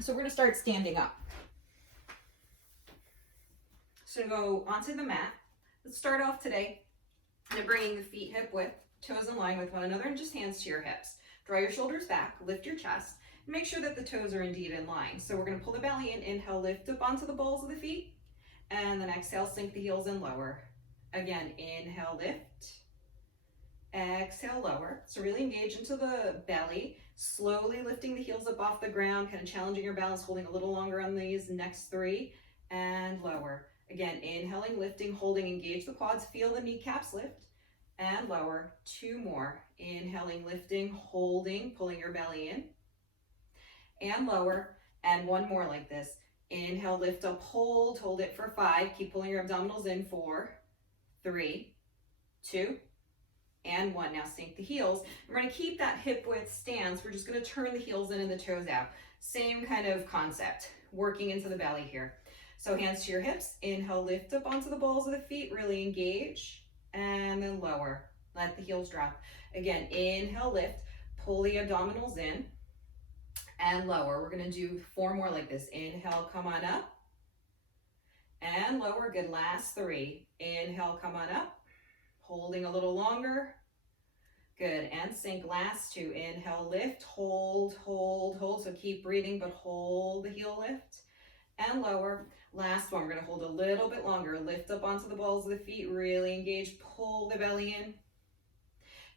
So we're gonna start standing up. So go onto the mat. Let's start off today and bringing the feet hip width, toes in line with one another, and just hands to your hips. Draw your shoulders back, lift your chest, and make sure that the toes are indeed in line. So we're gonna pull the belly in, inhale, lift up onto the balls of the feet, and then exhale, sink the heels in lower. Again, inhale, lift, exhale, lower. So really engage into the belly, slowly lifting the heels up off the ground, kind of challenging your balance, holding a little longer on these next three, and lower. Again, inhaling, lifting, holding, engage the quads, feel the kneecaps lift, and lower. Two more. Inhaling, lifting, holding, pulling your belly in, and lower. And one more like this. Inhale, lift up, hold it for 5. Keep pulling your abdominals in. 4, 3, 2, and 1. Now sink the heels. We're going to keep that hip width stance. We're just going to turn the heels in and the toes out. Same kind of concept, working into the belly here. So hands to your hips. Inhale, lift up onto the balls of the feet. Really engage. And then lower. Let the heels drop. Again, inhale, lift. Pull the abdominals in. And lower. We're going to do 4 more like this. Inhale, come on up. And lower. Good. Last 3. Inhale, come on up. Holding a little longer. Good. And sink. Last 2. Inhale, lift. Hold, hold, hold. So keep breathing, but hold the heel lift. And lower. Last one. We're going to hold a little bit longer. Lift up onto the balls of the feet. Really engage. Pull the belly in.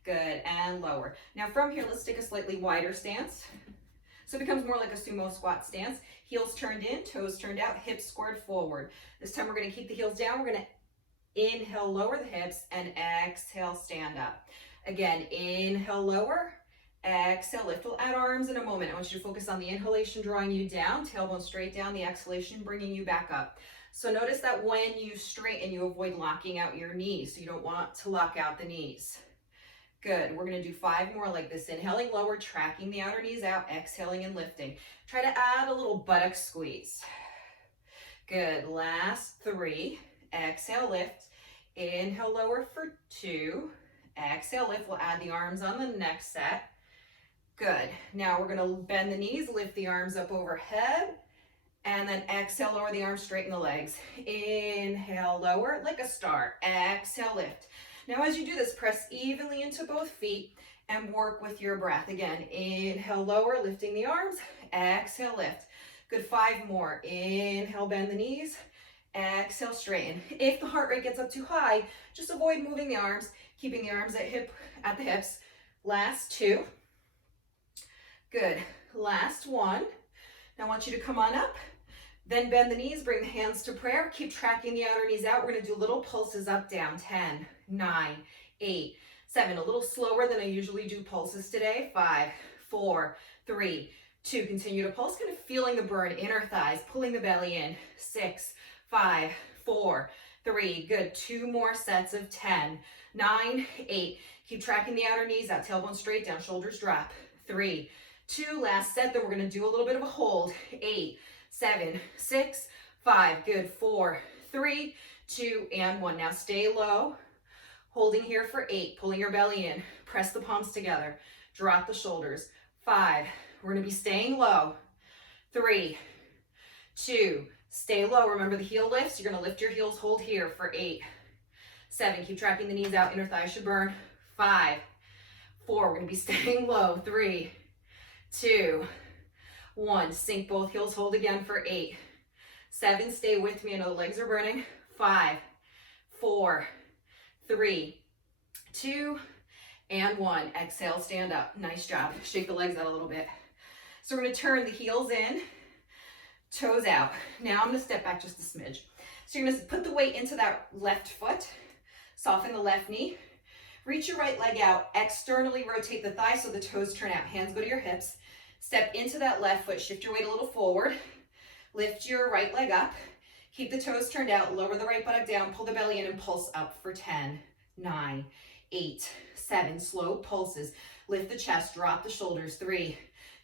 Good. And lower. Now from here, let's take a slightly wider stance. So it becomes more like a sumo squat stance. Heels turned in, toes turned out, hips squared forward. This time we're going to keep the heels down. We're going to inhale, lower the hips, and exhale, stand up. Again, inhale, lower, exhale, lift. We'll add arms in a moment. I want you to focus on the inhalation, drawing you down, tailbone straight down, the exhalation, bringing you back up. So notice that when you straighten, you avoid locking out your knees. So you don't want to lock out the knees. Good. We're going to do 5 more like this. Inhaling, lower, tracking the outer knees out, exhaling and lifting. Try to add a little buttock squeeze. Good. Last 3. Exhale, lift. Inhale, lower for 2. Exhale, lift. We'll add the arms on the next set. Good. Now we're going to bend the knees, lift the arms up overhead, and then exhale, lower the arms, straighten the legs. Inhale, lower like a star. Exhale, lift. Now as you do this, press evenly into both feet and work with your breath. Again, inhale, lower, lifting the arms. Exhale, lift. Good. 5 more. Inhale, bend the knees. Exhale, straighten. If the heart rate gets up too high, just avoid moving the arms, keeping the arms at the hips. Last 2. Good. Last 1. Now I want you to come on up. Then bend the knees, bring the hands to prayer. Keep tracking the outer knees out. We're going to do little pulses up, down. 10, 9, 8, 7. A little slower than I usually do pulses today. 5, 4, 3, 2. Continue to pulse, kind of feeling the burn, inner thighs, pulling the belly in. 6, 5, 4, 3. Good. 2 more sets of 10, 9, 8. Keep tracking the outer knees out. Tailbone straight down, shoulders drop. 3, 2. Last set. Then we're going to do a little bit of a hold. 8, 7, 6, 5. Good. 4, 3, 2, and 1. Now stay low. Holding here for 8. Pulling your belly in. Press the palms together. Drop the shoulders. 5. We're going to be staying low. 3, 2. Stay low. Remember the heel lifts. You're going to lift your heels. Hold here for 8, 7. Keep tracking the knees out. Inner thighs should burn. 5, 4. We're going to be staying low. 3, 2, 1. Sink both heels. Hold again for 8, 7. Stay with me. I know the legs are burning. 5, 4, 3, 2, and 1. Exhale, stand up. Nice job. Shake the legs out a little bit. So we're going to turn the heels in, toes out. Now I'm going to step back just a smidge. So you're going to put the weight into that left foot. Soften the left knee. Reach your right leg out. Externally rotate the thigh so the toes turn out. Hands go to your hips. Step into that left foot. Shift your weight a little forward. Lift your right leg up. Keep the toes turned out. Lower the right buttock down. Pull the belly in and pulse up for 10, 9, 8, 7. Slow pulses. Lift the chest. Drop the shoulders. 3,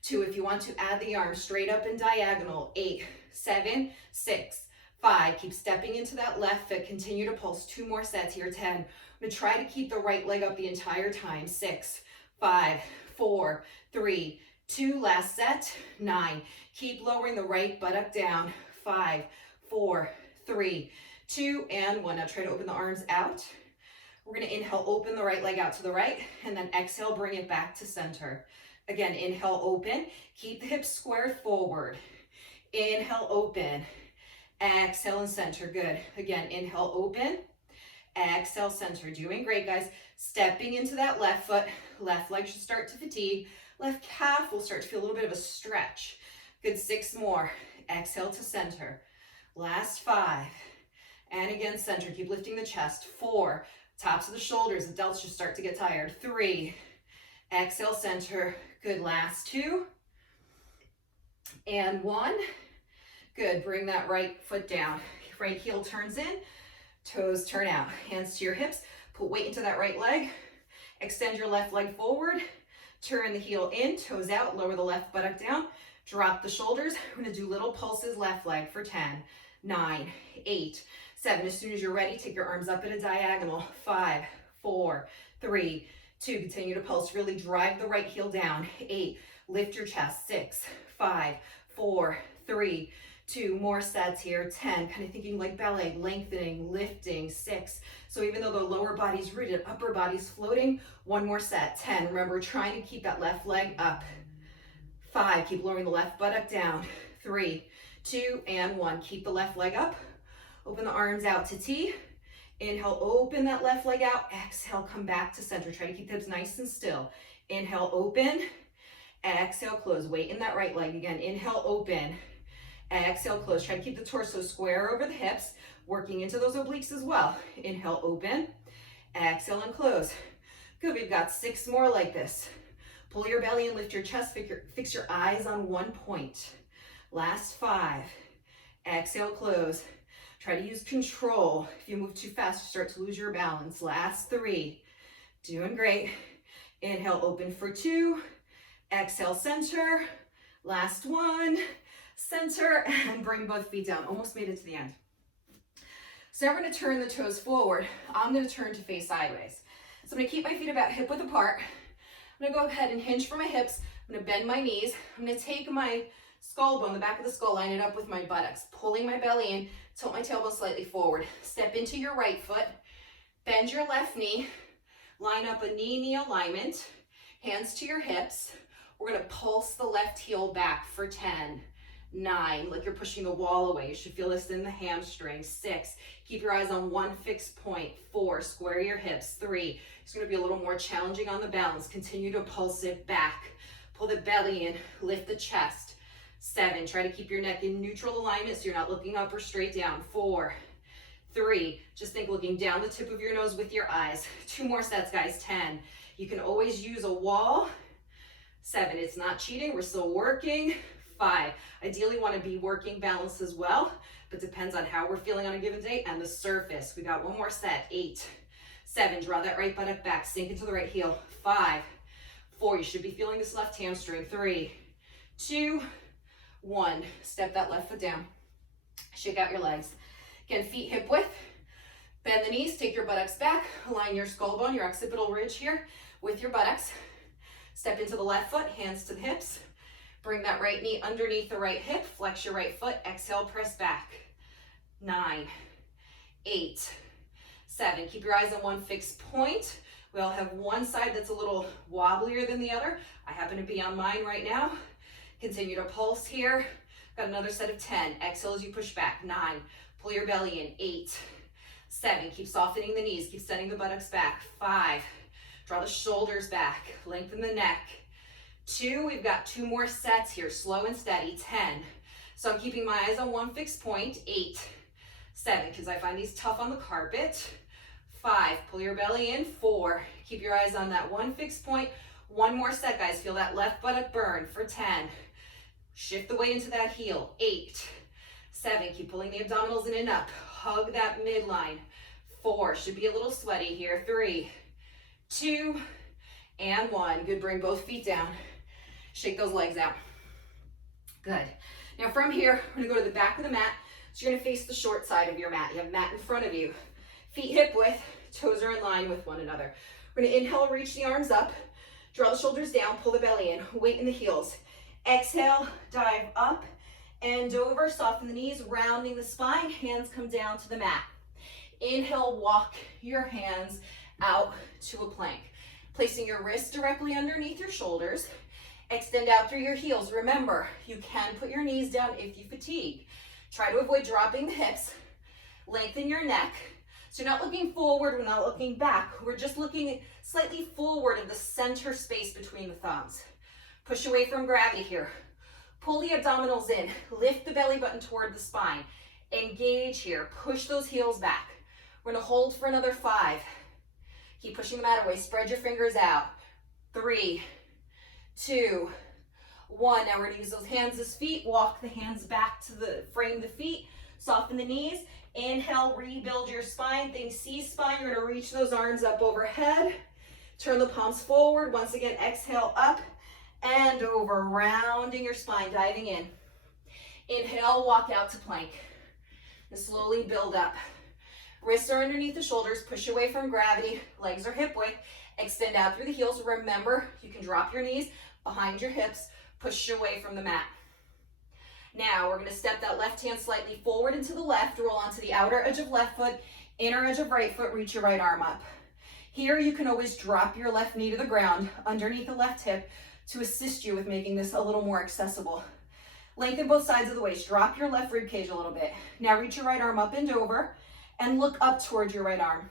2. If you want to add the arms straight up and diagonal. 8, 7, 6, 5. Keep stepping into that left foot. Continue to pulse. 2 more sets here. 10. I'm going to try to keep the right leg up the entire time. 6, 5, 4, 3, 2, last set, 9. Keep lowering the right buttock down, 5, 4, 3, 2, and 1. Now try to open the arms out. We're gonna inhale, open the right leg out to the right, and then exhale, bring it back to center. Again, inhale, open, keep the hips squared forward. Inhale, open, exhale and center, good. Again, inhale, open, exhale, center. Doing great, guys. Stepping into that left foot, left leg should start to fatigue. Left calf will start to feel a little bit of a stretch. Good, 6 more. Exhale to center. Last 5. And again, center. Keep lifting the chest. 4. Tops of the shoulders. The delts should start to get tired. 3. Exhale, center. Good, last 2. And 1. Good, bring that right foot down. Right heel turns in. Toes turn out. Hands to your hips. Put weight into that right leg. Extend your left leg forward. Turn the heel in, toes out, lower the left buttock down, drop the shoulders. We're gonna do little pulses left leg for 10, 9, 8, 7. As soon as you're ready, take your arms up at a diagonal. 5, 4, 3, 2. Continue to pulse, really drive the right heel down. 8, lift your chest. 6, 5, 4, 3, 2. More sets here. 10, kind of thinking like ballet, lengthening, lifting. 6. So even though the lower body's rooted, upper body's floating. 1 more set. 10. Remember, trying to keep that left leg up. 5. Keep lowering the left buttock down. 3, 2, and 1. Keep the left leg up. Open the arms out to T. Inhale, open that left leg out. Exhale, come back to center. Try to keep the hips nice and still. Inhale, open. Exhale, close. Weight in that right leg. Again, inhale, open. Exhale, close. Try to keep the torso square over the hips, working into those obliques as well. Inhale, open. Exhale, and close. Good, we've got 6 more like this. Pull your belly and lift your chest. Fix your eyes on one point. Last 5. Exhale, close. Try to use control. If you move too fast, you start to lose your balance. Last 3. Doing great. Inhale, open for 2. Exhale, center. Last 1. Center, and bring both feet down. Almost made it to the end. So now we're going to turn the toes forward. I'm going to turn to face sideways. So I'm going to keep my feet about hip width apart. I'm going to go ahead and hinge for my hips. I'm going to bend my knees. I'm going to take my skull bone, the back of the skull, line it up with my buttocks, pulling my belly in, tilt my tailbone slightly forward. Step into your right foot, bend your left knee, line up a knee-knee alignment, hands to your hips. We're going to pulse the left heel back for 10, 9, like you're pushing the wall away. You should feel this in the hamstring. 6, keep your eyes on one fixed point. 4, square your hips. 3, it's going to be a little more challenging on the balance. Continue to pulse it back. Pull the belly in, lift the chest. 7, try to keep your neck in neutral alignment so you're not looking up or straight down. 4, 3, just think looking down the tip of your nose with your eyes. 2 more sets, guys. 10, you can always use a wall. 7, it's not cheating, we're still working. 5, ideally want to be working balance as well, but depends on how we're feeling on a given day and the surface. We got 1 more set. 8, 7, draw that right buttock back, sink into the right heel. 5, 4, you should be feeling this left hamstring. 3, 2, 1, step that left foot down. Shake out your legs. Again, feet hip width. Bend the knees, take your buttocks back, align your skull bone, your occipital ridge here with your buttocks. Step into the left foot, hands to the hips. Bring that right knee underneath the right hip, flex your right foot, exhale, press back. 9, 8, 7, keep your eyes on one fixed point. We all have one side that's a little wobblier than the other. I happen to be on mine right now. Continue to pulse here. Got another set of 10. Exhale as you push back. 9, pull your belly in. 8, 7, keep softening the knees, keep sending the buttocks back. 5, draw the shoulders back, lengthen the neck. 2, we've got 2 more sets here, slow and steady. 10, so I'm keeping my eyes on one fixed point. 8, 7, because I find these tough on the carpet. 5, pull your belly in. 4, keep your eyes on that one fixed point. 1 more set, guys. Feel that left buttock burn for 10. Shift the weight into that heel. 8, 7, keep pulling the abdominals in and up. Hug that midline. 4, should be a little sweaty here. 3, 2, and 1. Good, bring both feet down. Shake those legs out. Good. Now from here, we're gonna go to the back of the mat. So you're gonna face the short side of your mat. You have mat in front of you. Feet hip width, toes are in line with one another. We're gonna inhale, reach the arms up. Draw the shoulders down, pull the belly in, weight in the heels. Exhale, dive up and over, soften the knees, rounding the spine, hands come down to the mat. Inhale, walk your hands out to a plank. Placing your wrists directly underneath your shoulders. Extend out through your heels. Remember, you can put your knees down if you fatigue. Try to avoid dropping the hips. Lengthen your neck. So you're not looking forward, we're not looking back. We're just looking slightly forward of the center space between the thumbs. Push away from gravity here. Pull the abdominals in. Lift the belly button toward the spine. Engage here. Push those heels back. We're going to hold for another 5. Keep pushing the mat away. Spread your fingers out. 3, 2, 1. Now we're going to use those hands as feet. Walk the hands back to frame the feet. Soften the knees. Inhale, rebuild your spine. Think C-spine. You're going to reach those arms up overhead. Turn the palms forward. Once again, exhale up and over. Rounding your spine, diving in. Inhale, walk out to plank. And slowly build up. Wrists are underneath the shoulders. Push away from gravity. Legs are hip width. Extend out through the heels. Remember, you can drop your knees behind your hips. Push away from the mat. Now we're going to step that left hand slightly forward into the left. Roll onto the outer edge of left foot, inner edge of right foot. Reach your right arm up. Here you can always drop your left knee to the ground underneath the left hip to assist you with making this a little more accessible. Lengthen both sides of the waist. Drop your left rib cage a little bit. Now reach your right arm up and over and look up towards your right arm.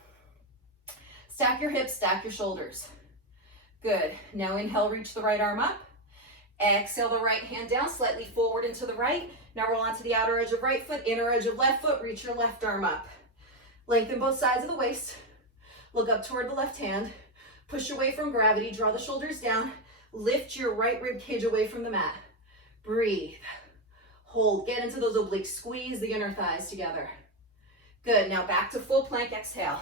Stack your hips, stack your shoulders. Good. Now inhale, reach the right arm up. Exhale the right hand down, slightly forward into the right. Now roll onto the outer edge of right foot, inner edge of left foot. Reach your left arm up. Lengthen both sides of the waist. Look up toward the left hand. Push away from gravity. Draw the shoulders down. Lift your right rib cage away from the mat. Breathe. Hold. Get into those obliques. Squeeze the inner thighs together. Good. Now back to full plank. Exhale.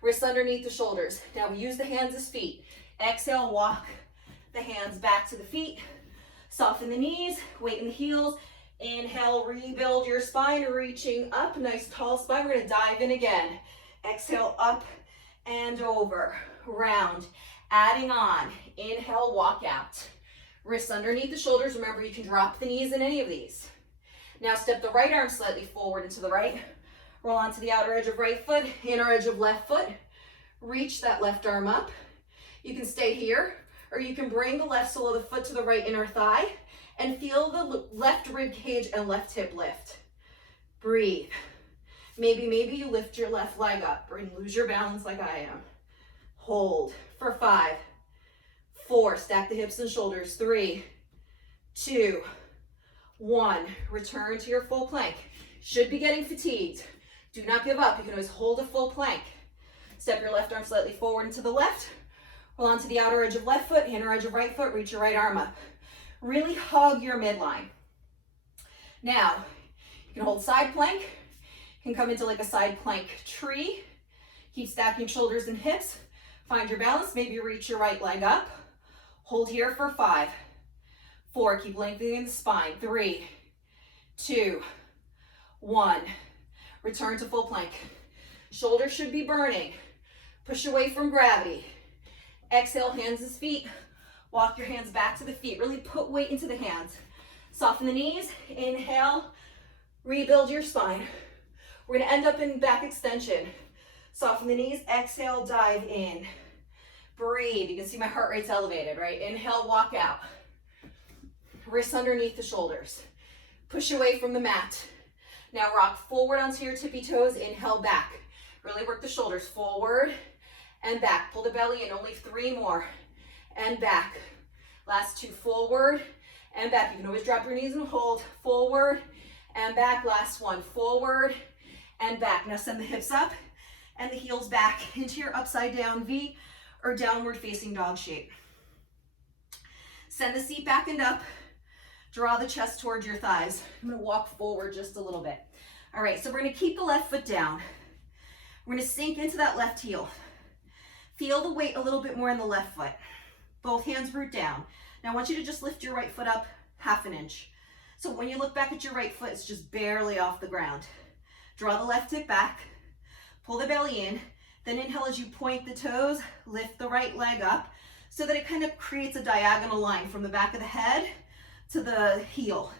Wrists underneath the shoulders. Now we use the hands as feet. Exhale, walk the hands back to the feet. Soften the knees, weight in the heels. Inhale, rebuild your spine, reaching up. Nice tall spine. We're going to dive in again. Exhale, up and over. Round. Adding on. Inhale, walk out. Wrists underneath the shoulders. Remember, you can drop the knees in any of these. Now step the right arm slightly forward into the right. Roll onto the outer edge of right foot, inner edge of left foot. Reach that left arm up. You can stay here, or you can bring the left sole of the foot to the right inner thigh and feel the left rib cage and left hip lift. Breathe. Maybe you lift your left leg up or lose your balance like I am. Hold for 5, 4, stack the hips and shoulders. 3, 2, 1. Return to your full plank. Should be getting fatigued. Do not give up. You can always hold a full plank. Step your left arm slightly forward into the left. Roll onto the outer edge of left foot, inner edge of right foot. Reach your right arm up. Really hug your midline. Now, you can hold side plank. You can come into like a side plank tree. Keep stacking shoulders and hips. Find your balance. Maybe reach your right leg up. Hold here for 5, 4. Keep lengthening the spine. 3, 2, 1. Return to full plank. Shoulders should be burning. Push away from gravity. Exhale, hands as feet. Walk your hands back to the feet. Really put weight into the hands. Soften the knees. Inhale. Rebuild your spine. We're going to end up in back extension. Soften the knees. Exhale, dive in. Breathe. You can see my heart rate's elevated, right? Inhale, walk out. Wrists underneath the shoulders. Push away from the mat. Now rock forward onto your tippy toes. Inhale, back. Really work the shoulders forward and back. Pull the belly in. Only 3 more. And back. Last 2, forward and back. You can always drop your knees and hold. Forward and back. Last 1, forward and back. Now send the hips up and the heels back into your upside down V or downward facing dog shape. Send the seat back and up. Draw the chest towards your thighs. I'm going to walk forward just a little bit. All right, so we're going to keep the left foot down. We're going to sink into that left heel. Feel the weight a little bit more in the left foot. Both hands root down. Now I want you to just lift your right foot up 1/2 inch. So when you look back at your right foot, it's just barely off the ground. Draw the left hip back. Pull the belly in. Then inhale as you point the toes. Lift the right leg up. so that it kind of creates a diagonal line from the back of the head to the heel.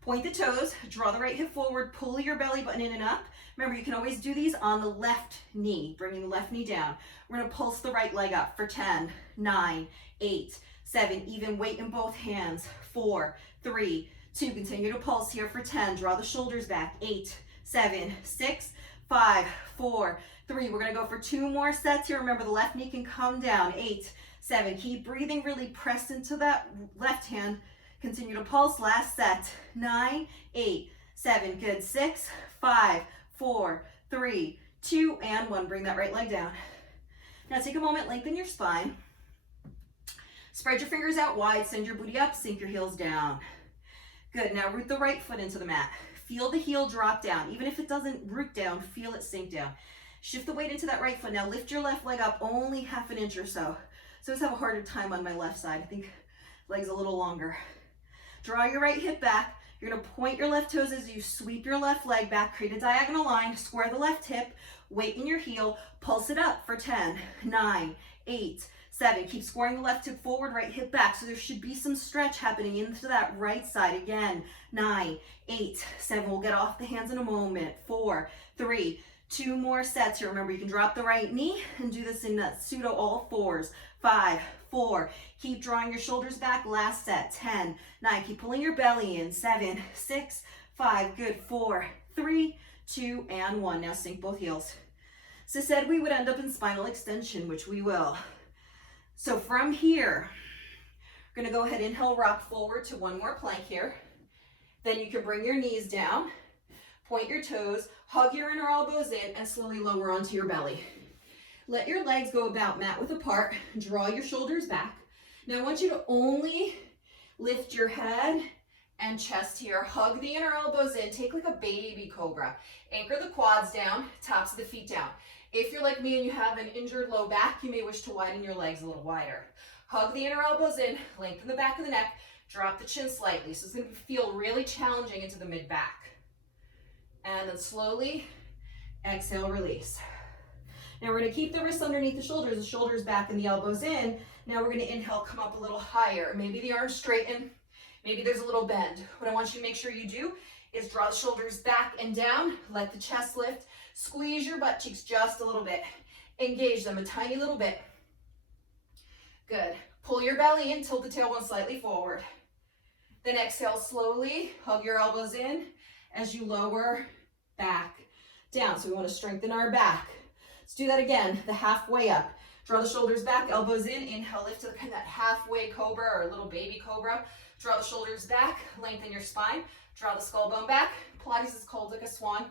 Point the toes, draw the right hip forward, pull your belly button in and up. Remember, you can always do these on the left knee, bringing the left knee down. We're gonna pulse the right leg up for 10, 9, 8, 7, even weight in both hands, 4, 3, 2, continue to pulse here for 10, draw the shoulders back, 8, 7, 6, 5, 4, 3. We're gonna go for 2 more sets here. Remember, the left knee can come down, 8, 7, keep breathing, really press into that left hand. Continue to pulse, last set, 9, 8, 7, good, 6, 5, 4, 3, 2, and 1. Bring that right leg down. Now take a moment, lengthen your spine. Spread your fingers out wide, send your booty up, sink your heels down. Good, now root the right foot into the mat. Feel the heel drop down. Even if it doesn't root down, feel it sink down. Shift the weight into that right foot. Now lift your left leg up only half an inch or so. So I just have a harder time on my left side. I think leg's a little longer. Draw your right hip back. You're gonna point your left toes as you sweep your left leg back, create a diagonal line, square the left hip, weight in your heel, pulse it up for 10, 9, 8, 7. Keep squaring the left hip forward, right hip back. So there should be some stretch happening into that right side. Again, 9, 8, 7. We'll get off the hands in a moment. 4, 3, 2 more sets here. Remember, you can drop the right knee and do this in that pseudo all fours. 5, 4, keep drawing your shoulders back, last set, 10, 9, keep pulling your belly in, 7, 6, 5, good, 4, 3, 2, and 1. Now sink both heels. So said we would end up in spinal extension, which we will. So from here, we're gonna go ahead, inhale, rock forward to 1 more plank here. Then you can bring your knees down, point your toes, hug your inner elbows in, and slowly lower onto your belly. Let your legs go about mat width apart. Draw your shoulders back. Now I want you to only lift your head and chest here. Hug the inner elbows in. Take like a baby cobra. Anchor the quads down, tops of the feet down. If you're like me and you have an injured low back, you may wish to widen your legs a little wider. Hug the inner elbows in, lengthen the back of the neck, drop the chin slightly. So it's going to feel really challenging into the mid back. And then slowly exhale, release. Now we're going to keep the wrists underneath the shoulders back and the elbows in. Now we're going to inhale, come up a little higher. Maybe the arms straighten, maybe there's a little bend. What I want you to make sure you do is draw the shoulders back and down, let the chest lift, squeeze your butt cheeks just a little bit. Engage them a tiny little bit. Good. Pull your belly in, tilt the tailbone slightly forward. Then exhale slowly, hug your elbows in as you lower back down. So we want to strengthen our back. Let's do that again, the halfway up. Draw the shoulders back, elbows in, inhale, lift to kind of that halfway cobra or little baby cobra. Draw the shoulders back, lengthen your spine, draw the skull bone back. Pilates is called like a swan.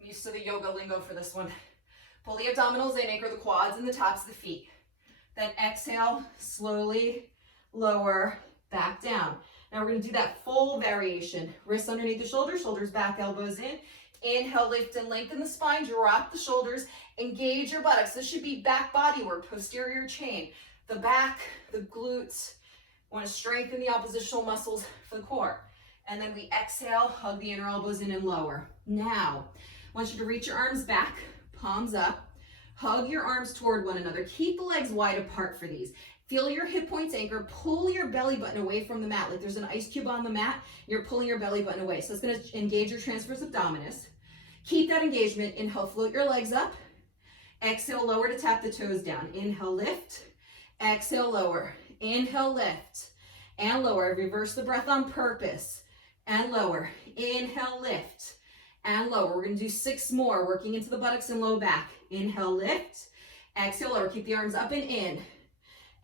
I'm used to the yoga lingo for this one. Pull the abdominals in, anchor the quads and the tops of the feet. Then exhale, slowly lower back down. Now we're going to do that full variation. Wrists underneath the shoulders, shoulders back, elbows in. Inhale, lift and lengthen the spine, drop the shoulders, engage your buttocks. This should be back body work, posterior chain. The back, the glutes. Want to strengthen the oppositional muscles for the core. And then we exhale, hug the inner elbows in and lower. Now, I want you to reach your arms back, palms up. Hug your arms toward one another. Keep the legs wide apart for these. Feel your hip points anchor. Pull your belly button away from the mat. Like there's an ice cube on the mat. You're pulling your belly button away. So it's going to engage your transverse abdominis. Keep that engagement. Inhale, float your legs up. Exhale, lower to tap the toes down. Inhale, lift. Exhale, lower. Inhale, lift. And lower. Reverse the breath on purpose. And lower. Inhale, lift. And lower. We're going to do 6 more, working into the buttocks and low back. Inhale, lift. Exhale, lower. Keep the arms up and in.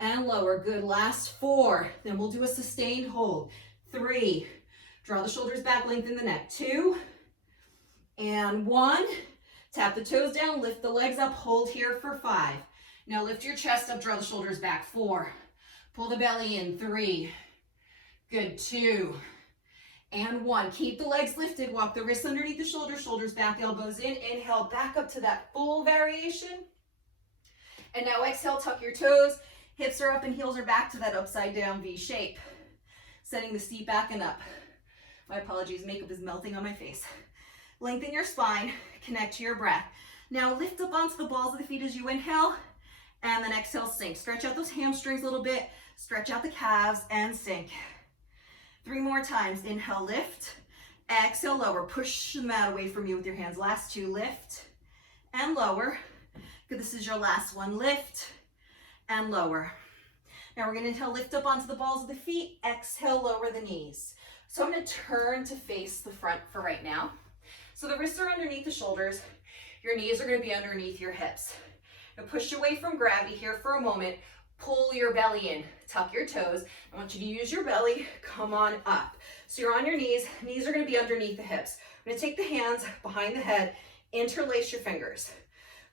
And lower. Good. Last 4. Then we'll do a sustained hold. 3. Draw the shoulders back, lengthen the neck. 2. And 1. Tap the toes down, lift the legs up, hold here for 5. Now lift your chest up, draw the shoulders back. 4. Pull the belly in. 3. Good. 2. And 1. Keep the legs lifted. Walk the wrists underneath the shoulders, shoulders back, elbows in. Inhale, back up to that full variation. And now exhale, tuck your toes. Hips are up and heels are back to that upside down V shape. Setting the seat back and up. My apologies, makeup is melting on my face. Lengthen your spine, connect to your breath. Now lift up onto the balls of the feet as you inhale. And then exhale, sink. Stretch out those hamstrings a little bit, stretch out the calves, and sink. 3 more times. Inhale, lift. Exhale, lower. Push the mat away from you with your hands. Last 2, lift and lower. Good, this is your last one. Lift and lower. Now we're gonna inhale, lift up onto the balls of the feet. Exhale, lower the knees. So I'm gonna turn to face the front for right now. So the wrists are underneath the shoulders. Your knees are gonna be underneath your hips. Now push away from gravity here for a moment. Pull your belly in, tuck your toes. I want you to use your belly, come on up. So you're on your knees are gonna be underneath the hips. We're gonna take the hands behind the head, interlace your fingers.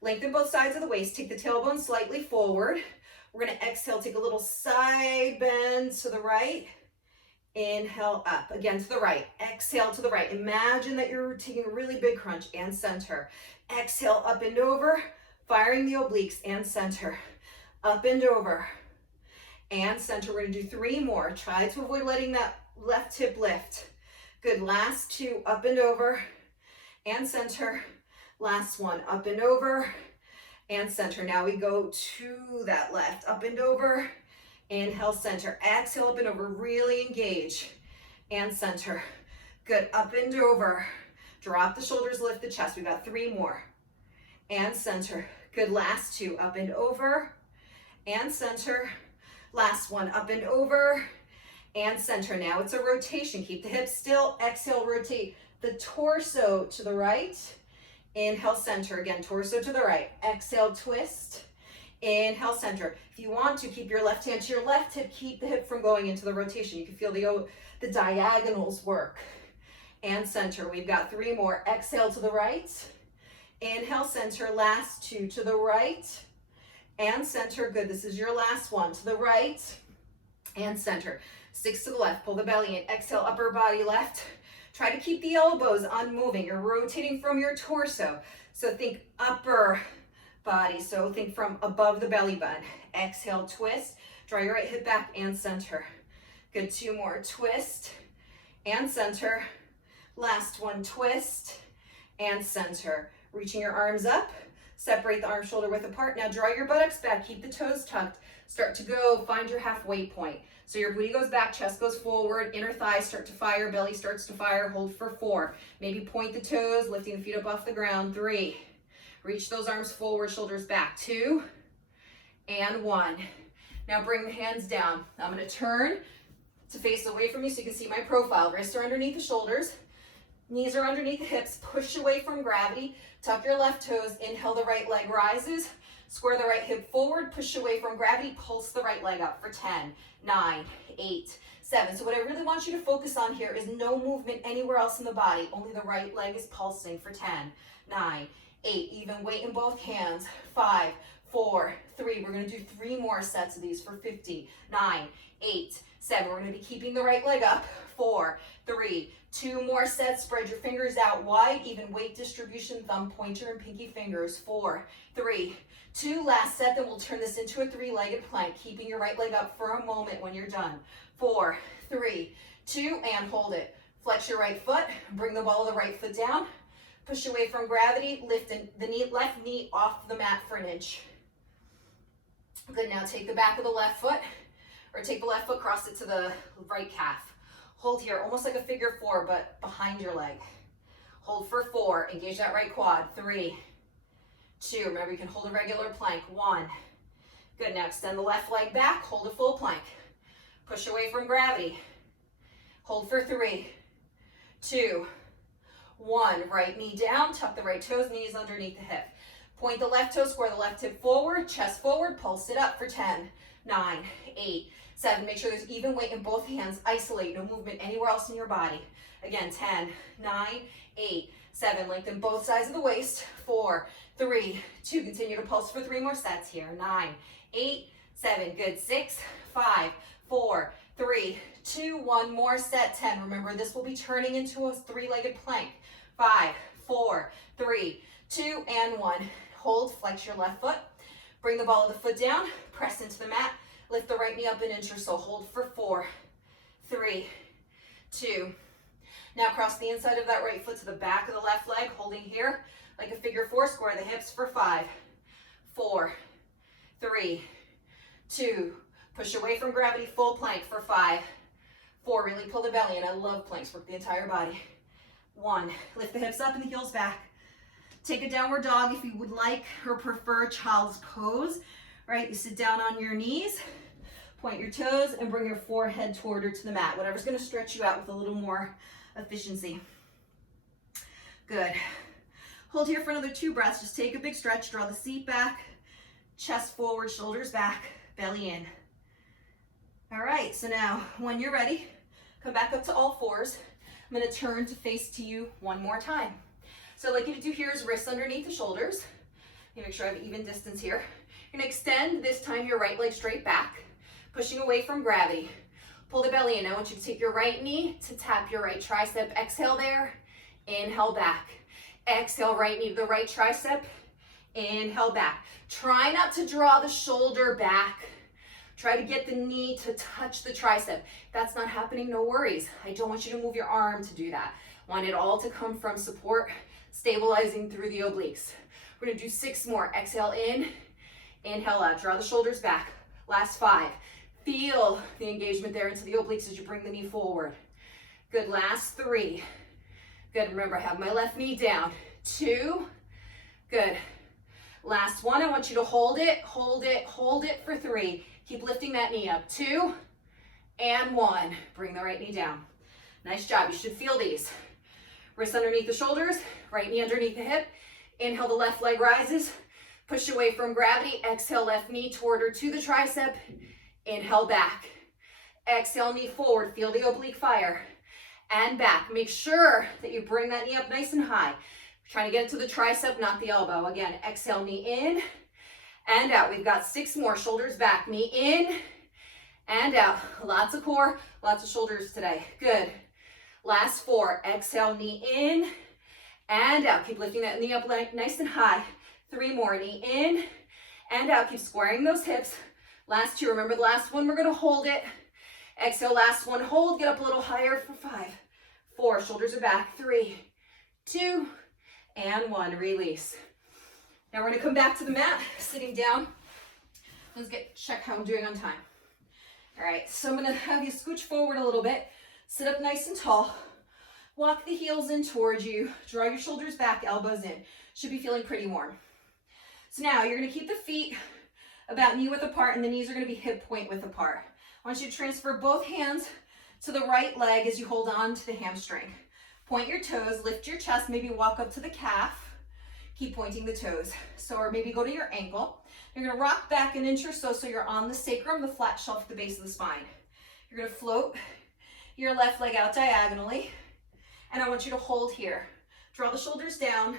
Lengthen both sides of the waist, take the tailbone slightly forward. We're gonna exhale, take a little side bend to the right. Inhale up, again to the right, exhale to the right. Imagine that you're taking a really big crunch and center. Exhale, up and over, firing the obliques and center. Up and over and center. We're gonna do 3 more. Try to avoid letting that left hip lift. Good, last 2, up and over and center. Last 1, up and over and center. Now we go to that left, up and over, inhale, center. Exhale, up and over, really engage and center. Good, up and over. Drop the shoulders, lift the chest. We've got 3 more and center. Good, last 2, up and over and center. Last 1, up and over and center. Now it's a rotation. Keep the hips still. Exhale, rotate the torso to the right. Inhale, center. Again, torso to the right. Exhale, twist. Inhale, center. If you want to, keep your left hand to your left hip. Keep the hip from going into the rotation. You can feel the diagonals work. And center. We've got 3 more. Exhale to the right. Inhale, center. Last 2 to the right. And center. Good, this is your last one. To the right and center. 6 to the left, pull the belly in. Exhale, upper body left. Try to keep the elbows unmoving. You're rotating from your torso. So think upper body. So think from above the belly button. Exhale, twist. Draw your right hip back and center. Good, 2 more. Twist and center. Last one, twist and center. Reaching your arms up. Separate the arm shoulder width apart. Now draw your buttocks back, keep the toes tucked. Start to go, find your halfway point. So your booty goes back, chest goes forward, inner thighs start to fire, belly starts to fire. Hold for 4. Maybe point the toes, lifting the feet up off the ground. 3. Reach those arms forward, shoulders back. 2 and 1. Now bring the hands down. I'm gonna turn to face away from you so you can see my profile. Wrists are underneath the shoulders. Knees are underneath the hips. Push away from gravity. Tuck your left toes. Inhale, the right leg rises. Square the right hip forward. Push away from gravity. Pulse the right leg up for 10, 9, 8, 7. So what I really want you to focus on here is no movement anywhere else in the body. Only the right leg is pulsing for 10, 9, 8. Even weight in both hands. 5, 4, 3. We're going to do 3 more sets of these for 50, 9, 8, 7. We're going to be keeping the right leg up. 4, 3, 2 more sets. Spread your fingers out wide. Even weight distribution. Thumb, pointer, and pinky fingers. 4, 3, 2. Last set. Then we'll turn this into a 3-legged plank. Keeping your right leg up for a moment when you're done. 4, 3, 2, and hold it. Flex your right foot. Bring the ball of the right foot down. Push away from gravity. Lift the left knee off the mat for an inch. Good. Now take the back of the left foot, or take the left foot, cross it to the right calf. Hold here, almost like a figure 4, but behind your leg. Hold for 4, engage that right quad. 3, 2, remember you can hold a regular plank. 1, good, now extend the left leg back, hold a full plank. Push away from gravity. Hold for 3, 2, 1, right knee down, tuck the right toes, knees underneath the hip. Point the left toe, square the left hip forward, chest forward, pulse it up for 10, 9, 8, 7. Make sure there's even weight in both hands. Isolate, no movement anywhere else in your body. Again, 10, 9, 8, 7. Lengthen both sides of the waist. 4, 3, 2. Continue to pulse for 3 more sets here. 9, 8, 7. Good. 6, 5, 4, 3, 2. 1 more set. 10. Remember, this will be turning into a 3-legged plank. 5, 4, 3, 2, and 1. Hold. Flex your left foot. Bring the ball of the foot down. Press into the mat. Lift the right knee up an inch or so. Hold for 4, 3, 2. Now cross the inside of that right foot to the back of the left leg, holding here like a figure 4. Square the hips for 5, 4, 3, 2, push away from gravity, full plank for 5, 4, really pull the belly in. I love planks, work the entire body. 1, lift the hips up and the heels back. Take a downward dog if you would like or prefer child's pose, right? You sit down on your knees, point your toes, and bring your forehead toward or to the mat. Whatever's gonna stretch you out with a little more efficiency. Good. Hold here for another 2 breaths. Just take a big stretch, draw the seat back, chest forward, shoulders back, belly in. All right, so now when you're ready, come back up to all fours. I'm gonna turn to face to you one more time. So what I'd like you to do here is wrists underneath the shoulders. You make sure I have even distance here. You're gonna extend, this time your right leg straight back, pushing away from gravity. Pull the belly in. I want you to take your right knee to tap your right tricep. Exhale there, inhale back. Exhale, right knee to the right tricep, inhale back. Try not to draw the shoulder back. Try to get the knee to touch the tricep. If that's not happening, no worries. I don't want you to move your arm to do that. I want it all to come from support, stabilizing through the obliques. We're gonna do 6 more. Exhale in, inhale out. Draw the shoulders back. Last 5. Feel the engagement there into the obliques as you bring the knee forward. Good, last 3. Good, remember I have my left knee down. 2, good. Last 1, I want you to hold it, hold it, hold it for 3. Keep lifting that knee up. 2 and 1. Bring the right knee down. Nice job, you should feel these. Wrists underneath the shoulders, right knee underneath the hip. Inhale, the left leg rises. Push away from gravity. Exhale, left knee toward or to the tricep. Inhale, back. Exhale, knee forward. Feel the oblique fire. And back. Make sure that you bring that knee up nice and high. Trying to get it to the tricep, not the elbow. Again, exhale, knee in and out. We've got 6 more. Shoulders back, knee in and out. Lots of core, lots of shoulders today. Good. Last 4. Exhale, knee in and out. Keep lifting that knee up nice and high. 3 more. Knee in and out. Keep squaring those hips. Last 2. Remember the last one, we're going to hold it. Exhale, last 1. Hold. Get up a little higher for 5. 4. Shoulders are back. 3, 2, and 1. Release. Now we're going to come back to the mat, sitting down. Let's check how I'm doing on time. All right, so I'm going to have you scooch forward a little bit. Sit up nice and tall. Walk the heels in towards you. Draw your shoulders back, elbows in. Should be feeling pretty warm. So now you're going to keep the feet about knee width apart, and the knees are going to be hip point width apart. I want you to transfer both hands to the right leg as you hold on to the hamstring. Point your toes, lift your chest, maybe walk up to the calf. Keep pointing the toes. So, or maybe go to your ankle. You're gonna rock back an inch or so you're on the sacrum, the flat shelf at the base of the spine. You're gonna float your left leg out diagonally, and I want you to hold here. Draw the shoulders down,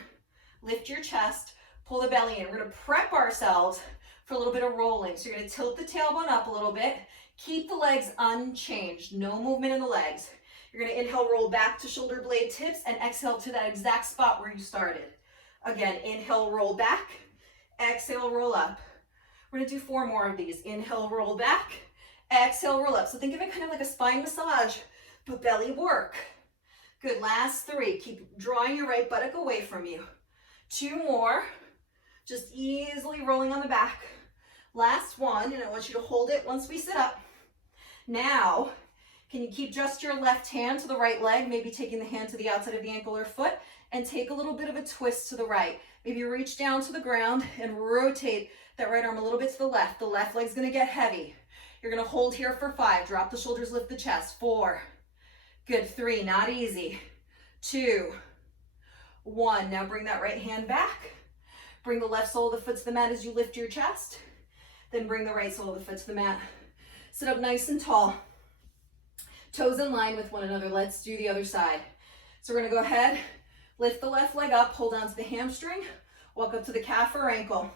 lift your chest, pull the belly in. We're gonna prep ourselves for a little bit of rolling. So you're gonna tilt the tailbone up a little bit, keep the legs unchanged, no movement in the legs. You're gonna inhale, roll back to shoulder blade tips, and exhale to that exact spot where you started. Again, inhale, roll back, exhale, roll up. We're gonna do 4 more of these. Inhale, roll back, exhale, roll up. So think of it kind of like a spine massage, but belly work. Good, last 3. Keep drawing your right buttock away from you. 2 more, just easily rolling on the back. Last 1, and I want you to hold it once we sit up. Now, can you keep just your left hand to the right leg, maybe taking the hand to the outside of the ankle or foot, and take a little bit of a twist to the right. Maybe reach down to the ground and rotate that right arm a little bit to the left. The left leg's gonna get heavy. You're gonna hold here for 5. Drop the shoulders, lift the chest. 4. Good, 3, not easy. 2, 1. Now bring that right hand back. Bring the left sole of the foot to the mat as you lift your chest. Then bring the right sole of the foot to the mat. Sit up nice and tall. Toes in line with one another. Let's do the other side. So we're gonna go ahead, lift the left leg up, hold on to the hamstring, walk up to the calf or ankle.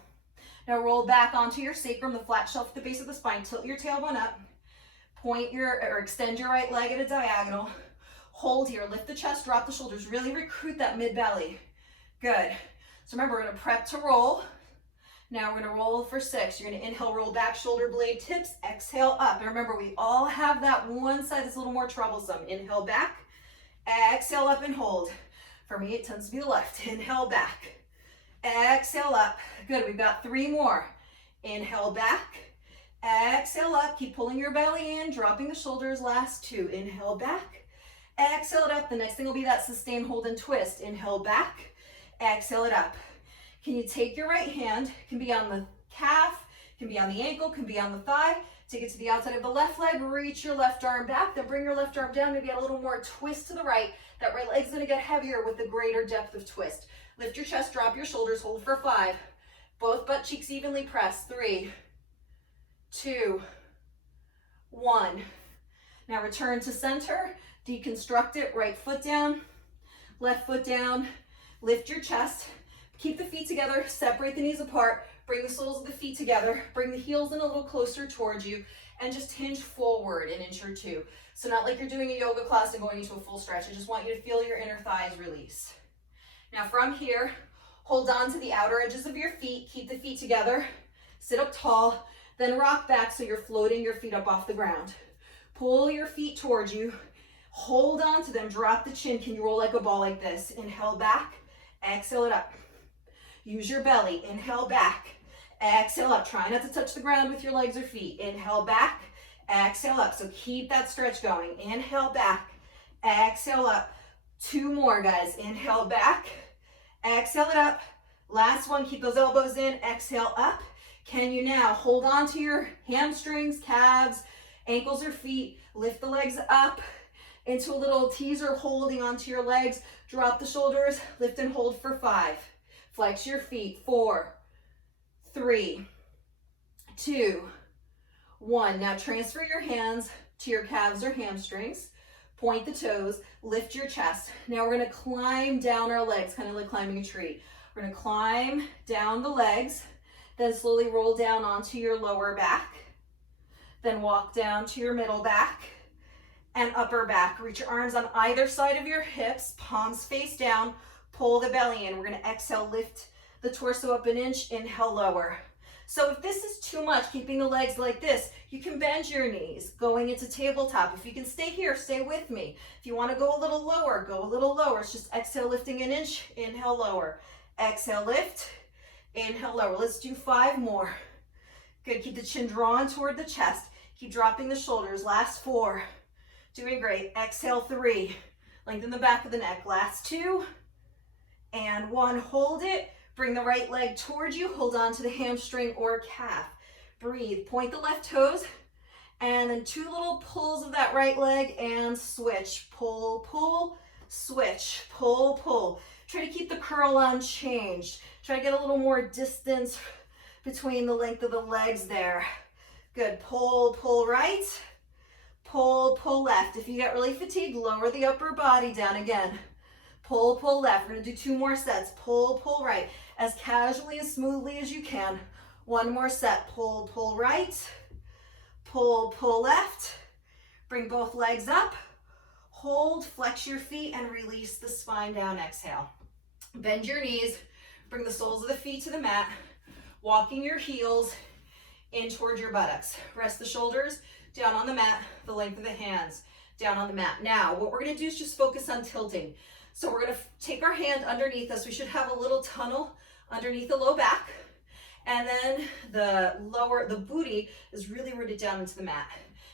Now roll back onto your sacrum, the flat shelf at the base of the spine. Tilt your tailbone up, extend your right leg at a diagonal. Hold here, lift the chest, drop the shoulders, really recruit that mid belly. Good. So remember, we're gonna prep to roll. Now we're gonna roll for 6. You're gonna inhale, roll back, shoulder blade tips, exhale up. And remember, we all have that one side that's a little more troublesome. Inhale back, exhale up and hold. For me, it tends to be the left. Inhale back, exhale up. Good, we've got 3 more. Inhale back. Exhale up. Keep pulling your belly in, dropping the shoulders. Last 2. Inhale back. Exhale it up. The next thing will be that sustain, hold, and twist. Inhale back. Exhale it up. Can you take your right hand, can be on the calf, can be on the ankle, can be on the thigh. Take it to the outside of the left leg, reach your left arm back, then bring your left arm down, maybe add a little more twist to the right. That right leg's gonna get heavier with the greater depth of twist. Lift your chest, drop your shoulders, hold for 5. Both butt cheeks evenly pressed. 3, 2, 1. Now return to center, deconstruct it, right foot down, left foot down, lift your chest, keep the feet together, separate the knees apart, bring the soles of the feet together, bring the heels in a little closer towards you, and just hinge forward an inch or 2. So not like you're doing a yoga class and going into a full stretch. I just want you to feel your inner thighs release. Now from here, hold on to the outer edges of your feet, keep the feet together, sit up tall, then rock back so you're floating your feet up off the ground. Pull your feet towards you, hold on to them, drop the chin. Can you roll like a ball like this? Inhale back, exhale it up. Use your belly, inhale back, exhale up. Try not to touch the ground with your legs or feet. Inhale back, exhale up. So keep that stretch going. Inhale back, exhale up. 2 more, guys. Inhale back, exhale it up. Last one, keep those elbows in, exhale up. Can you now hold on to your hamstrings, calves, ankles or feet, lift the legs up into a little teaser, holding onto your legs, drop the shoulders, lift and hold for 5. Flex your feet. 4, 3, 2, 1. Now transfer your hands to your calves or hamstrings. Point the toes, lift your chest. Now we're gonna climb down our legs, kind of like climbing a tree. We're gonna climb down the legs, then slowly roll down onto your lower back. Then walk down to your middle back and upper back. Reach your arms on either side of your hips, palms face down. Pull the belly in. We're going to exhale, lift the torso up an inch, inhale, lower. So if this is too much, keeping the legs like this, you can bend your knees, going into tabletop. If you can stay here, stay with me. If you want to go a little lower, go a little lower. It's just exhale, lifting an inch, inhale, lower. Exhale, lift, inhale, lower. Let's do 5 more. Good, keep the chin drawn toward the chest. Keep dropping the shoulders. Last 4. Doing great. Exhale, 3. Lengthen the back of the neck. Last 2. And 1, hold it. Bring the right leg towards you. Hold on to the hamstring or calf. Breathe. Point the left toes. And then 2 little pulls of that right leg and switch. Pull, pull, switch. Pull, pull. Try to keep the curl unchanged. Try to get a little more distance between the length of the legs there. Good. Pull, pull right. Pull, pull left. If you get really fatigued, lower the upper body down again. Pull, pull left. We're going to do 2 more sets. Pull, pull right. As casually and smoothly as you can. 1 more set. Pull, pull right. Pull, pull left. Bring both legs up. Hold, flex your feet, and release the spine down. Exhale. Bend your knees. Bring the soles of the feet to the mat. Walking your heels in towards your buttocks. Rest the shoulders down on the mat, the length of the hands down on the mat. Now, what we're going to do is just focus on tilting. So we're going to take our hand underneath us. We should have a little tunnel underneath the low back. And then the booty is really rooted down into the mat.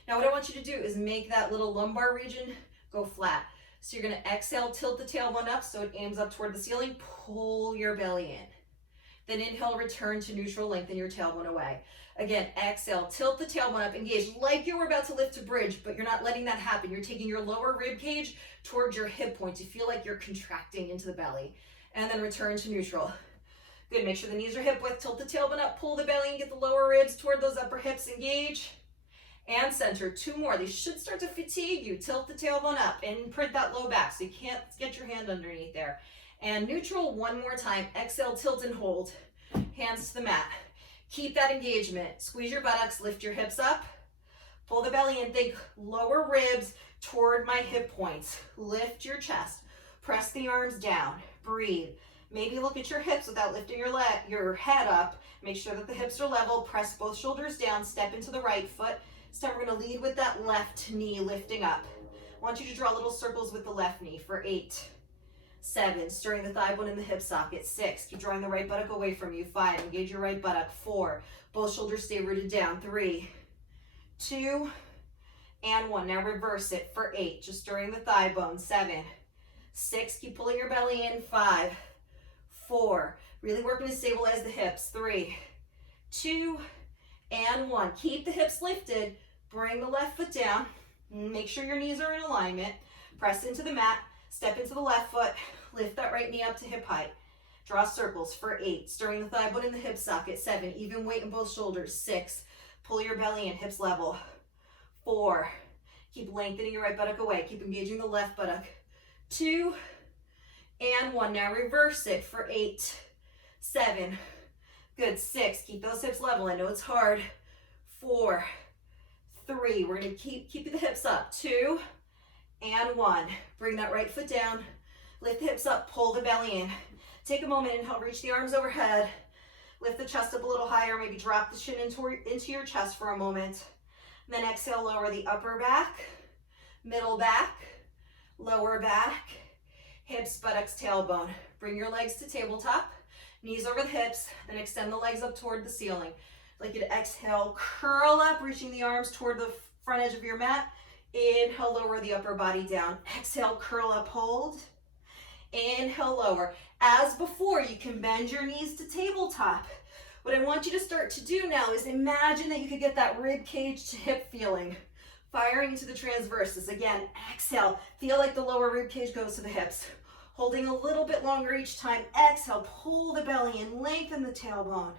Now what I want you to do is make that little lumbar region go flat. So you're going to exhale, tilt the tailbone up so it aims up toward the ceiling. Pull your belly in. Then inhale, return to neutral, lengthen your tailbone away. Again, exhale, tilt the tailbone up, engage like you were about to lift a bridge, but you're not letting that happen. You're taking your lower rib cage towards your hip point to feel like you're contracting into the belly. And then return to neutral. Good, make sure the knees are hip width, tilt the tailbone up, pull the belly and get the lower ribs toward those upper hips, engage. And center. 2 more. They should start to fatigue you. Tilt the tailbone up and print that low back so you can't get your hand underneath there. And neutral 1 more time. Exhale, tilt and hold. Hands to the mat. Keep that engagement. Squeeze your buttocks, lift your hips up. Pull the belly in. Think lower ribs toward my hip points. Lift your chest. Press the arms down. Breathe. Maybe look at your hips without lifting your head up. Make sure that the hips are level. Press both shoulders down. Step into the right foot. This time we're going to lead with that left knee lifting up. I want you to draw little circles with the left knee for 8, 7, stirring the thigh bone in the hip socket. 6, keep drawing the right buttock away from you. 5, engage your right buttock. 4, both shoulders stay rooted down. 3, 2, and 1. Now reverse it for 8, just stirring the thigh bone. 7, 6, keep pulling your belly in. 5, 4, really working to stabilize the hips. 3, 2, and 1. Keep the hips lifted. Bring the left foot down. Make sure your knees are in alignment. Press into the mat. Step into the left foot. Lift that right knee up to hip height. Draw circles for 8, stirring the thigh bone in the hip socket. 7, even weight in both shoulders. 6, pull your belly in, hips level. 4, keep lengthening your right buttock away. Keep engaging the left buttock. 2, and 1. Now reverse it for 8, 7, good. 6, keep those hips level. I know it's hard. 4, 3, we're going to keep the hips up. 2, and 1. Bring that right foot down. Lift the hips up, pull the belly in. Take a moment, inhale, reach the arms overhead. Lift the chest up a little higher, maybe drop the chin into your chest for a moment. Then exhale, lower the upper back, middle back, lower back, hips, buttocks, tailbone. Bring your legs to tabletop, knees over the hips, then extend the legs up toward the ceiling. I'd like you to exhale, curl up, reaching the arms toward the front edge of your mat. Inhale, lower the upper body down. Exhale, curl up, hold. Inhale, lower. As before, you can bend your knees to tabletop. What I want you to start to do now is imagine that you could get that rib cage to hip feeling, firing into the transverses. Again, exhale, feel like the lower rib cage goes to the hips. Holding a little bit longer each time. Exhale, pull the belly in, lengthen the tailbone.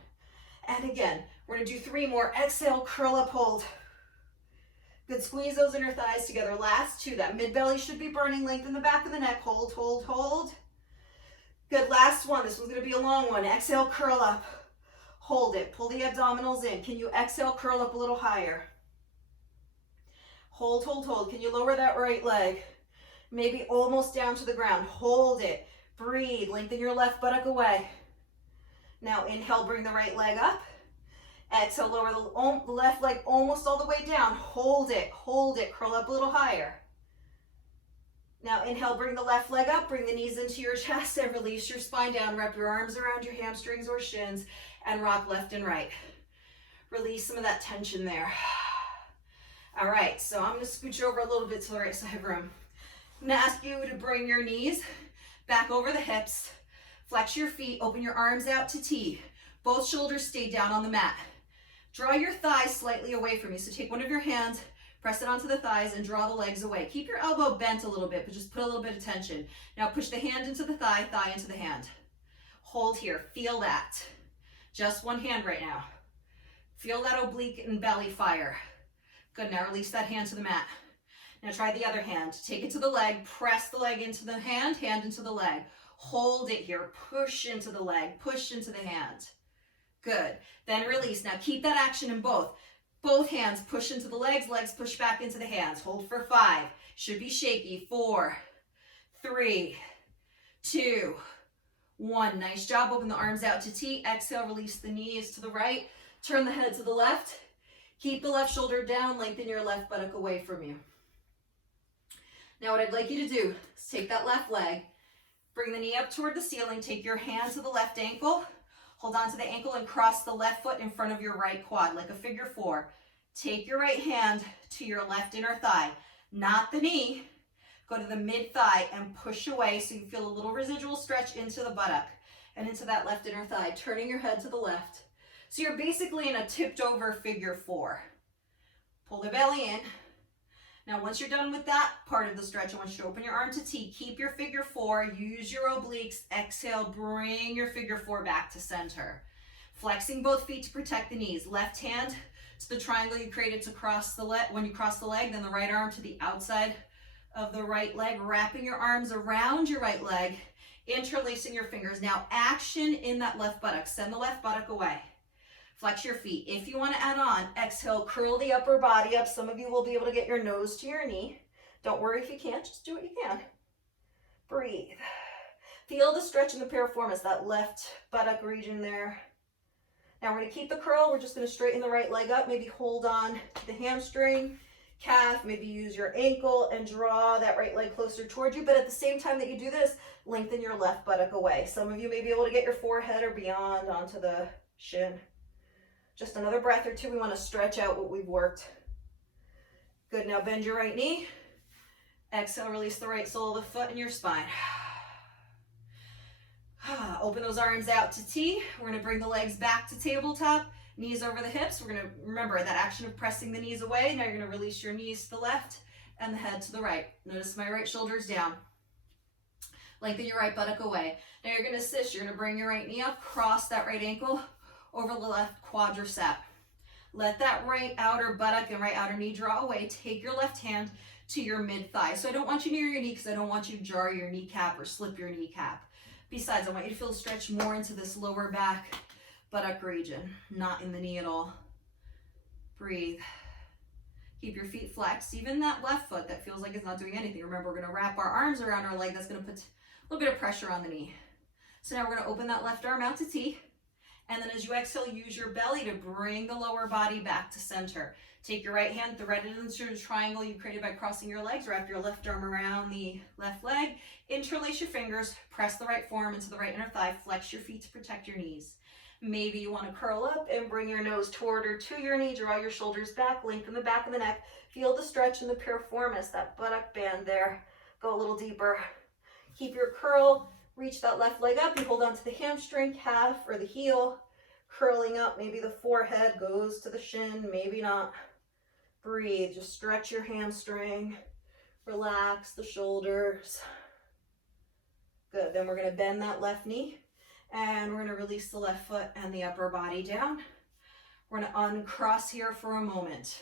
And again, we're gonna do 3 more. Exhale, curl up, hold. Good, squeeze those inner thighs together. Last 2, that mid belly should be burning. Lengthen the back of the neck. Hold, hold, hold. Good, last 1. This one's gonna be a long one. Exhale, curl up. Hold it, pull the abdominals in. Can you exhale, curl up a little higher? Hold, hold, hold. Can you lower that right leg? Maybe almost down to the ground. Hold it, breathe, lengthen your left buttock away. Now inhale, bring the right leg up. Exhale, lower the left leg almost all the way down. Hold it, curl up a little higher. Now inhale, bring the left leg up, bring the knees into your chest and release your spine down. Wrap your arms around your hamstrings or shins and rock left and right. Release some of that tension there. All right, so I'm gonna scooch over a little bit to the right side of the room. I'm gonna ask you to bring your knees back over the hips, flex your feet, open your arms out to T. Both shoulders stay down on the mat. Draw your thighs slightly away from you. So take one of your hands, press it onto the thighs and draw the legs away. Keep your elbow bent a little bit, but just put a little bit of tension. Now push the hand into the thigh, thigh into the hand. Hold here, feel that. Just one hand right now. Feel that oblique and belly fire. Good, now release that hand to the mat. Now try the other hand. Take it to the leg, press the leg into the hand, hand into the leg. Hold it here, push into the leg, push into the hand. Good, then release. Now keep that action in both. Both hands push into the legs, legs push back into the hands. Hold for 5, should be shaky. 4, 3, 2, 1. Nice job, open the arms out to T. Exhale, release the knees to the right. Turn the head to the left. Keep the left shoulder down, lengthen your left buttock away from you. Now what I'd like you to do is take that left leg, bring the knee up toward the ceiling, take your hand to the left ankle, hold on to the ankle and cross the left foot in front of your right quad like a figure 4. Take your right hand to your left inner thigh, not the knee. Go to the mid thigh and push away so you feel a little residual stretch into the buttock and into that left inner thigh, turning your head to the left. So you're basically in a tipped over figure 4. Pull the belly in. Now once you're done with that part of the stretch, I want you to open your arm to T. Keep your figure 4, use your obliques. Exhale, bring your figure 4 back to center. Flexing both feet to protect the knees. Left hand to the triangle you created to cross the leg. When you cross the leg, then the right arm to the outside of the right leg, wrapping your arms around your right leg, interlacing your fingers. Now action in that left buttock. Send the left buttock away. Flex your feet. If you want to add on, exhale, curl the upper body up. Some of you will be able to get your nose to your knee. Don't worry if you can't, just do what you can. Breathe. Feel the stretch in the piriformis, that left buttock region there. Now we're going to keep the curl. We're just going to straighten the right leg up. Maybe hold on to the hamstring. calf, maybe use your ankle and draw that right leg closer towards you. But at the same time that you do this, lengthen your left buttock away. Some of you may be able to get your forehead or beyond onto the shin. Just another breath or two. We want to stretch out what we've worked. Good, now bend your right knee. Exhale, release the right sole of the foot in your spine. Open those arms out to T. We're going to bring the legs back to tabletop. Knees over the hips. We're going to remember that action of pressing the knees away. Now you're going to release your knees to the left and the head to the right. Notice my right shoulder's down. Lengthen your right buttock away. Now you're going to assist. You're going to bring your right knee up, cross that right ankle over the left quadricep. Let that right outer buttock and right outer knee draw away. Take your left hand to your mid thigh. So I don't want you near your knee because I don't want you to jar your kneecap or slip your kneecap. Besides, I want you to feel stretch more into this lower back buttock region, not in the knee at all. Breathe. Keep your feet flexed. Even that left foot that feels like it's not doing anything. Remember, we're going to wrap our arms around our leg. That's going to put a little bit of pressure on the knee. So now we're going to open that left arm out to T. And then as you exhale, use your belly to bring the lower body back to center. Take your right hand, thread it into the triangle you created by crossing your legs. Wrap your left arm around the left leg. Interlace your fingers. Press the right forearm into the right inner thigh. Flex your feet to protect your knees. Maybe you want to curl up and bring your nose toward or to your knee. Draw your shoulders back. Lengthen the back of the neck. Feel the stretch in the piriformis, that buttock band there. Go a little deeper. Keep your curl. Reach that left leg up. You hold on to the hamstring, calf, or the heel. Curling up. Maybe the forehead goes to the shin. Maybe not. Breathe. Just stretch your hamstring. Relax the shoulders. Good. Then we're going to bend that left knee. And we're going to release the left foot and the upper body down. We're going to uncross here for a moment.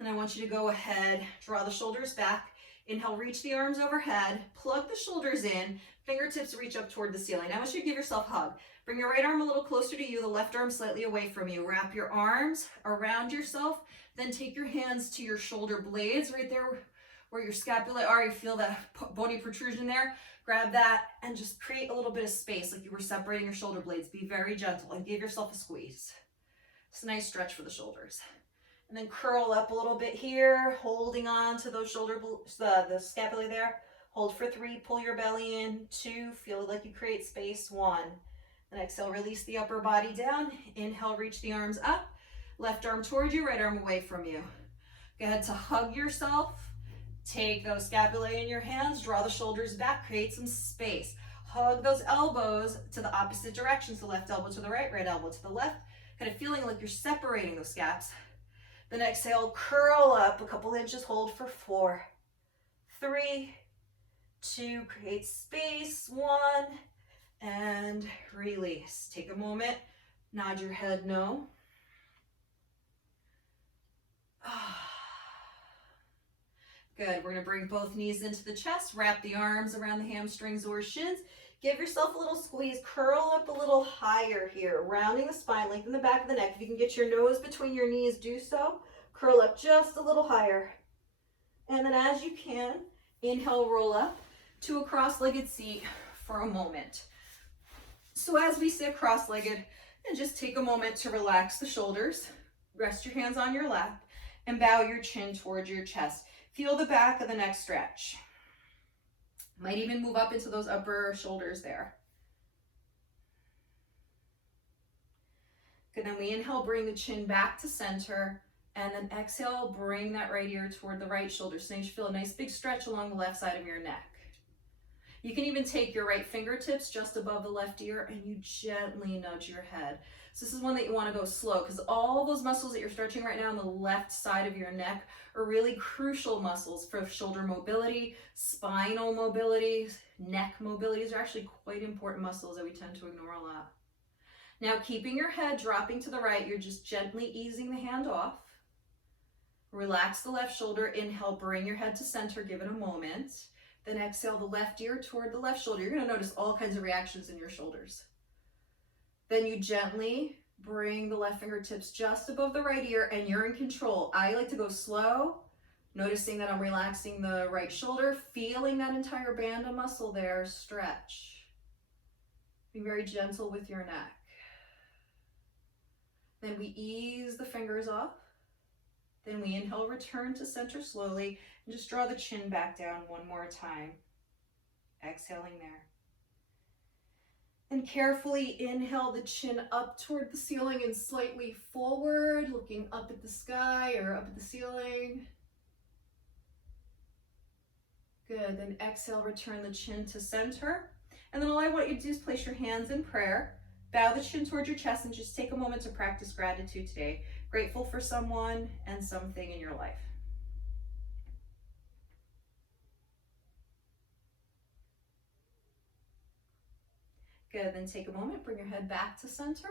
And I want you to go ahead, draw the shoulders back. Inhale, reach the arms overhead. Plug the shoulders in. Fingertips reach up toward the ceiling. Now I want you to give yourself a hug. Bring your right arm a little closer to you, the left arm slightly away from you. Wrap your arms around yourself. Then take your hands to your shoulder blades right there where your scapula are. You feel that bony protrusion there. Grab that and just create a little bit of space like you were separating your shoulder blades. Be very gentle and give yourself a squeeze. It's a nice stretch for the shoulders. And then curl up a little bit here, holding on to those the scapula there. Hold for 3, pull your belly in. 2, feel like you create space. 1. Then exhale, release the upper body down. Inhale, reach the arms up. Left arm toward you, right arm away from you. Go ahead to hug yourself. Take those scapulae in your hands, draw the shoulders back, create some space. Hug those elbows to the opposite directions, the left elbow to the right elbow to the left, kind of feeling like you're separating those scaps. Then exhale, curl up a couple inches, hold for 4, 3, 2, create space, 1, and release. Take a moment, nod your head no. Good, we're gonna bring both knees into the chest, wrap the arms around the hamstrings or shins. Give yourself a little squeeze, curl up a little higher here, rounding the spine, lengthen the back of the neck. If you can get your nose between your knees, do so. Curl up just a little higher. And then as you can, inhale, roll up to a cross-legged seat for a moment. So as we sit cross-legged, and just take a moment to relax the shoulders, rest your hands on your lap, and bow your chin towards your chest. Feel the back of the neck stretch. Might even move up into those upper shoulders there. Good, then we inhale, bring the chin back to center, and then exhale, bring that right ear toward the right shoulder. So now you feel a nice big stretch along the left side of your neck. You can even take your right fingertips just above the left ear and you gently nudge your head. So this is one that you want to go slow because all those muscles that you're stretching right now on the left side of your neck are really crucial muscles for shoulder mobility, spinal mobility, neck mobility. These are actually quite important muscles that we tend to ignore a lot. Now keeping your head dropping to the right, you're just gently easing the hand off. Relax the left shoulder. Inhale, bring your head to center, give it a moment. Then exhale the left ear toward the left shoulder. You're going to notice all kinds of reactions in your shoulders. Then you gently bring the left fingertips just above the right ear and you're in control. I like to go slow, noticing that I'm relaxing the right shoulder, feeling that entire band of muscle there stretch. Be very gentle with your neck. Then we ease the fingers off. Then we inhale, return to center slowly, and just draw the chin back down one more time. Exhaling there. And carefully inhale the chin up toward the ceiling and slightly forward, looking up at the sky or up at the ceiling. Good, then exhale, return the chin to center. And then all I want you to do is place your hands in prayer, bow the chin towards your chest, and just take a moment to practice gratitude today. Grateful for someone and something in your life. Good, then take a moment, bring your head back to center.